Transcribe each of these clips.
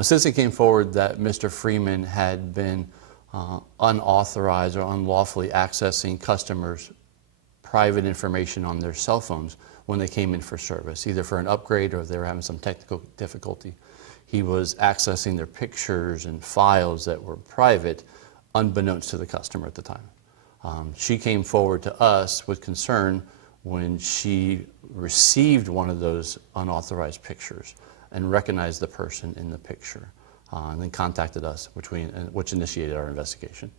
Since it came forward that Mr. Freeman had been unauthorized or unlawfully accessing customers' private information on their cell phones when they came in for service, either for an upgrade or if they were having some technical difficulty, he was accessing their pictures and files that were private, unbeknownst to the customer at the time. She came forward to us with concern when she received one of those unauthorized pictures and recognized the person in the picture, and then contacted us, which initiated our investigation.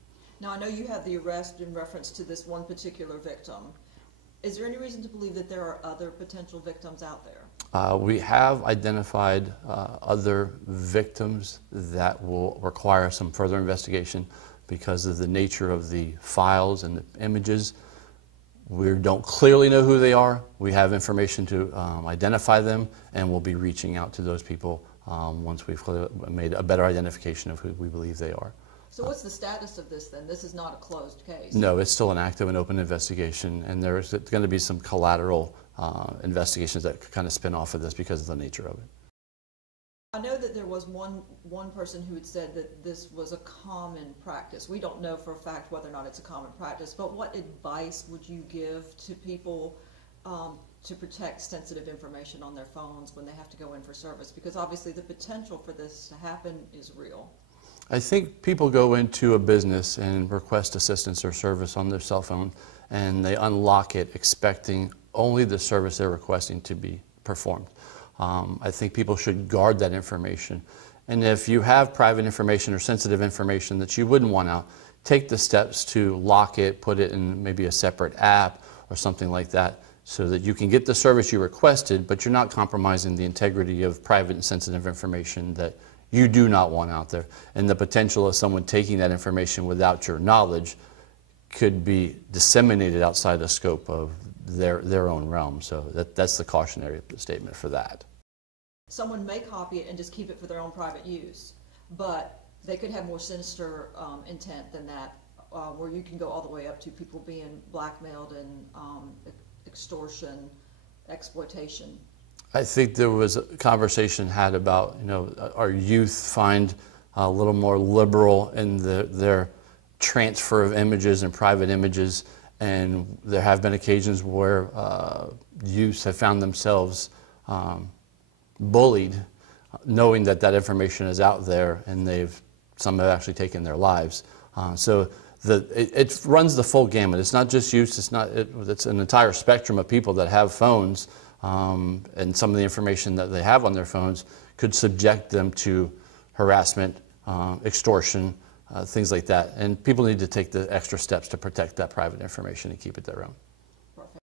Now, I know you had the arrest in reference to this one particular victim. Is there any reason to believe that there are other potential victims out there? We have identified other victims that will require some further investigation because of the nature of the files and the images. We don't clearly know who they are. We have information to identify them, and we'll be reaching out to those people once we've made a better identification of who we believe they are. So what's the status of this then? This is not a closed case. No, it's still an active and open investigation, and there's going to be some collateral investigations that kind of spin off of this because of the nature of it. I know that there was one person who had said that this was a common practice. We don't know for a fact whether or not it's a common practice, but what advice would you give to people to protect sensitive information on their phones when they have to go in for service? Because obviously the potential for this to happen is real. I think people go into a business and request assistance or service on their cell phone, and they unlock it expecting only the service they're requesting to be performed. I think people should guard that information. And if you have private information or sensitive information that you wouldn't want out, take the steps to lock it, put it in maybe a separate app or something like that so that you can get the service you requested, but you're not compromising the integrity of private and sensitive information that you do not want out there. And the potential of someone taking that information without your knowledge could be disseminated outside the scope of their own realm. So that's the cautionary statement for that. Someone may copy it and just keep it for their own private use, but they could have more sinister intent than that, where you can go all the way up to people being blackmailed and extortion, exploitation. I think there was a conversation had about, our youth find a little more liberal in their transfer of images and private images, and there have been occasions where youths have found themselves bullied, knowing that that information is out there, and some have actually taken their lives. So it runs the full gamut. It's not just youths. It's an entire spectrum of people that have phones, and some of the information that they have on their phones could subject them to harassment, extortion, things like that. And people need to take the extra steps to protect that private information and keep it their own.